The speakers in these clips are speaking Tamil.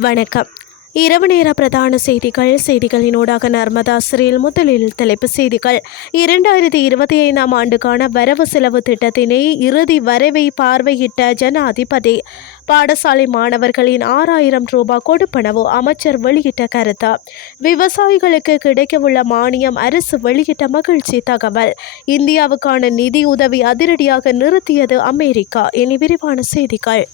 வணக்கம். இரவு நேர பிரதான செய்திகள் செய்திகளினூடாக நர்மதா சிறையில் முதலில் தலைப்பு செய்திகள். இரண்டாயிரத்தி இருபத்தி ஐந்தாம் ஆண்டுக்கான வரவு செலவு திட்டத்தினை இறுதி வரைவை பார்வையிட்ட ஜனாதிபதி பாடசாலை மாணவர்களின் ஆறாயிரம் ரூபாய் கொடுப்பனவு அமைச்சர் வெளியிட்ட கருத்து. விவசாயிகளுக்கு கிடைக்கவுள்ள மானியம் அரசு வெளியிட்ட மகிழ்ச்சி தகவல். இந்தியாவுக்கான நிதி உதவி அதிரடியாக நிறுத்தியது அமெரிக்கா. இனி விரிவான செய்திகள்.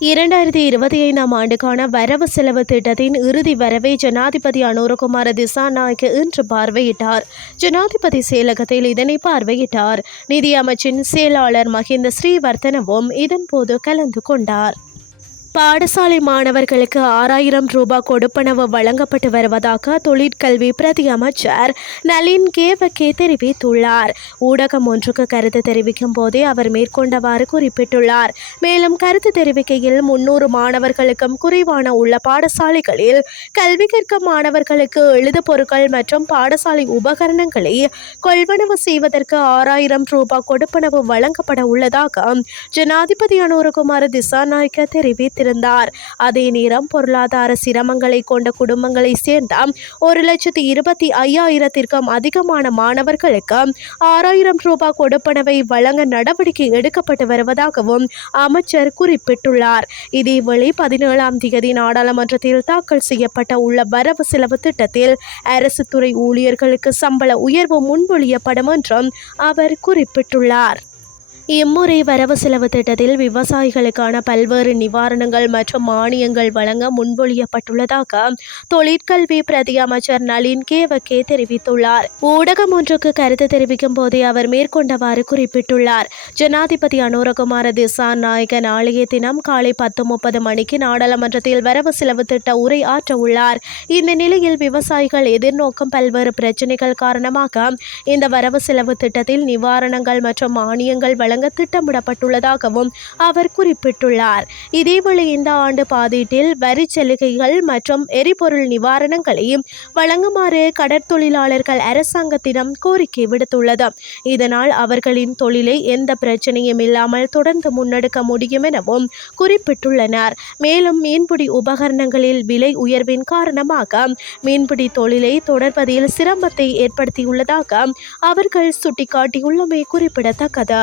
இரண்டாயிரத்தி இருபத்தி ஐந்தாம் ஆண்டுக்கான வரவு செலவு திட்டத்தின் இறுதி வரவை ஜனாதிபதி அனுரகுமார திசாநாயக்க இன்று பார்வையிட்டார். ஜனாதிபதி செயலகத்தில் இதனை பார்வையிட்டார். நிதியமைச்சின் செயலாளர் மஹிந்த ஸ்ரீவர்த்தனவும் இதன்போது கலந்து கொண்டார். பாடசாலை மாணவர்களுக்கு ஆறாயிரம் ரூபாய் கொடுப்பனவு வழங்கப்பட்டு வருவதாக தொழிற்கல்வி பிரதி அமைச்சர் நளின் கேவகே தெரிவித்துள்ளார். ஊடகம் ஒன்றுக்கு கருத்து தெரிவிக்கும் போதே அவர் மேற்கொண்டவாறு குறிப்பிட்டுள்ளார். மேலும் கருத்து தெரிவிக்கையில் முன்னூறு மாணவர்களுக்கும் குறைவான உள்ள பாடசாலைகளில் கல்வி கற்கும் மாணவர்களுக்கு எழுது பொருட்கள் மற்றும் பாடசாலை உபகரணங்களை கொள்வனவு செய்வதற்கு ஆறாயிரம் ரூபாய் கொடுப்பனவு வழங்கப்பட உள்ளதாக ஜனாதிபதி அனுரகுமார் திசாநாயக்க தெரிவித்திருந்தார் அதே நேரம் பொருளாதார சிரமங்களை கொண்ட குடும்பங்களை சேர்ந்த ஒரு லட்சத்தி இருபத்தி ஐயாயிரத்திற்கும் அதிகமான மாணவர்களுக்கு ஆறாயிரம் ரூபாய் கொடுப்பனவை வழங்க நடவடிக்கை எடுக்கப்பட்டு வருவதாகவும் அமைச்சர் குறிப்பிட்டுள்ளார். இதேவேளை பதினேழாம் தேதி நாடாளுமன்றத்தில் தாக்கல் செய்யப்பட்ட உள்ள வரவு செலவு திட்டத்தில் அரசு துறை ஊழியர்களுக்கு சம்பள உயர்வு முன்மொழியப்படும் என்றும் அவர் குறிப்பிட்டுள்ளார். இம்முறை வரவு செலவு திட்டத்தில் விவசாயிகளுக்கான பல்வேறு நிவாரணங்கள் மற்றும் மானியங்கள் வழங்க முன்மொழியப்பட்டுள்ளதாக தொழிற்கல்வி பிரதி அமைச்சர் நளின் கேவகே தெரிவித்துள்ளார். ஊடகம் ஒன்றுக்கு கருத்து தெரிவிக்கும் போதே அவர் மேற்கொண்டவாறு குறிப்பிட்டுள்ளார். ஜனாதிபதி அனுரகுமார திசா நாயக நாளைய தினம் காலை பத்து முப்பது மணிக்கு நாடாளுமன்றத்தில் வரவு செலவு திட்ட உரை ஆற்ற உள்ளார் இந்த நிலையில் விவசாயிகள் எதிர்நோக்கும் பல்வேறு பிரச்சினைகள் காரணமாக இந்த வரவு செலவு திட்டத்தில் நிவாரணங்கள் மற்றும் மானியங்கள் வழங்க திட்டமிடப்பட்டுள்ளதாகவும் அவர் குறிப்பிட்டுள்ளார். இதேவேளை இந்த ஆண்டு பாதீட்டில் வரி சலுகைகள் மற்றும் எரிபொருள் நிவாரணங்களையும் வழங்குமாறு கடற்தொழிலாளர்கள் அரசாங்கத்திடம் கோரிக்கை விடுத்துள்ளது. இதனால் அவர்களின் தொழிலை எந்த பிரச்சனையும் இல்லாமல் தொடர்ந்து முன்னெடுக்க முடியும் எனவும் குறிப்பிட்டுள்ளனர். மேலும் மீன்பிடி உபகரணங்களில் விலை உயர்வின் காரணமாக மீன்பிடி தொழிலை தொடர்வதில் சிரமத்தை ஏற்படுத்தியுள்ளதாக அவர்கள் சுட்டிக்காட்டியுள்ளமை குறிப்பிடத்தக்கது.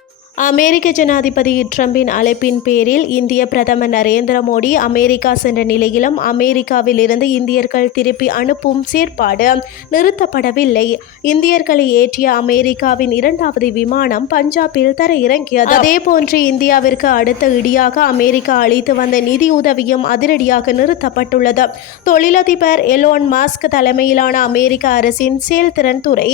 அமெரிக்க ஜனாதிபதி ட்ரம்பின் அழைப்பின் பேரில் இந்திய பிரதமர் நரேந்திர மோடி அமெரிக்கா சென்ற நிலையிலும் அமெரிக்காவில் இருந்து இந்தியர்கள் திருப்பி அனுப்பும் செயற்பாடு நிறுத்தப்படவில்லை. இந்தியர்களை ஏற்றிய அமெரிக்காவின் இரண்டாவது விமானம் பஞ்சாபில் தரையிறங்கியது. அதேபோன்று இந்தியாவிற்கு அடுத்த இடியாக அமெரிக்கா அளித்து வந்த நிதி உதவியும் அதிரடியாக நிறுத்தப்பட்டுள்ளது. தொழிலதிபர் எலோன் மாஸ்க் தலைமையிலான அமெரிக்க அரசின் செயல்திறன் துறை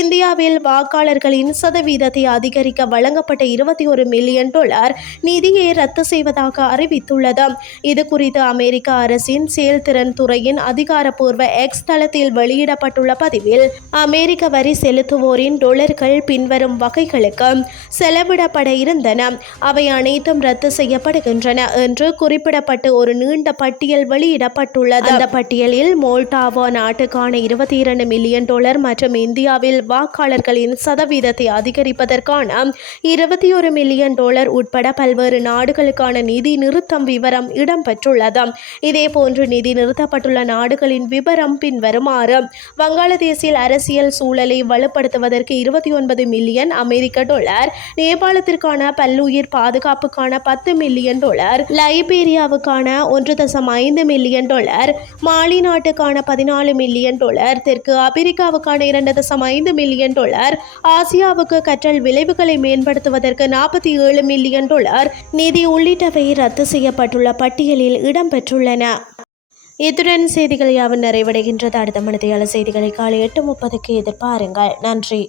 இந்தியாவில் வாக்காளர்களின் சதவீதத்தை அதிகரிக்க வழங்கப்பட்ட இருபத்தி ஒரு மில்லியன் டாலர் நிதியை ரத்து செய்வதாக அறிவித்துள்ளது. இது குறித்து அமெரிக்க அரசின் செயல்திறன் துறையின் அதிகாரப்பூர்வ எக்ஸ் தளத்தில் வெளியிடப்பட்டுள்ள பதிவில் அமெரிக்க வரி செலுத்துவோரின் டொலர்கள் பின்வரும் வகைகளுக்கு செலவிடப்பட இருந்தன. அவை அனைத்தும் ரத்து செய்யப்படுகின்றன என்று குறிப்பிடப்பட்டு ஒரு நீண்ட பட்டியல் வெளியிடப்பட்டுள்ளது. அந்த பட்டியலில் மோல்டாவா நாட்டுக்கான இருபத்தி இரண்டு மில்லியன் டாலர் மற்றும் இந்தியாவில் வாக்காளர்களின் சதவீதத்தை அதிகரிப்பதற்கான இருபத்தி ஒரு மில்லியன் டாலர் உட்பட பல்வேறு நாடுகளுக்கான நிதி நிறுத்தம் விவரம் இடம்பெற்றுள்ளது. இதேபோன்று நிதி நிறுத்தப்பட்டுள்ள நாடுகளின் விவரம் பின்வருமாறு வங்காளதேசில் அரசியல் சூழலை வலுப்படுத்துவதற்கு இருபத்தி ஒன்பது மில்லியன் அமெரிக்க டாலர் நேபாளத்திற்கான பல்லுயிர் பாதுகாப்புக்கான பத்து மில்லியன் டாலர் லைபீரியாவுக்கான ஒன்று தசம் ஐந்து மில்லியன் டாலர் மாலி நாட்டுக்கான பதினாலு மில்லியன் டாலர் தெற்கு ஆப்பிரிக்காவுக்கான இரண்டு தசம் ஐந்து மில்லியன் டாலர் ஆசியாவுக்கு கற்றல் விளைவுகளை மேம்படுத்துவது மேம்படுத்துவதற்கு நாற்பத்தி ஏழு மில்லியன் டாலர் நிதி உள்ளிட்டவை ரத்து செய்யப்பட்டுள்ள பட்டியலில் இடம்பெற்றுள்ளன. இத்துடன் செய்திகள் யாவும் நிறைவடைகின்றது. அடுத்த மணித்தையாளர் செய்திகளை காலை எட்டு முப்பதுக்கு எதிர்பாருங்கள். நன்றி.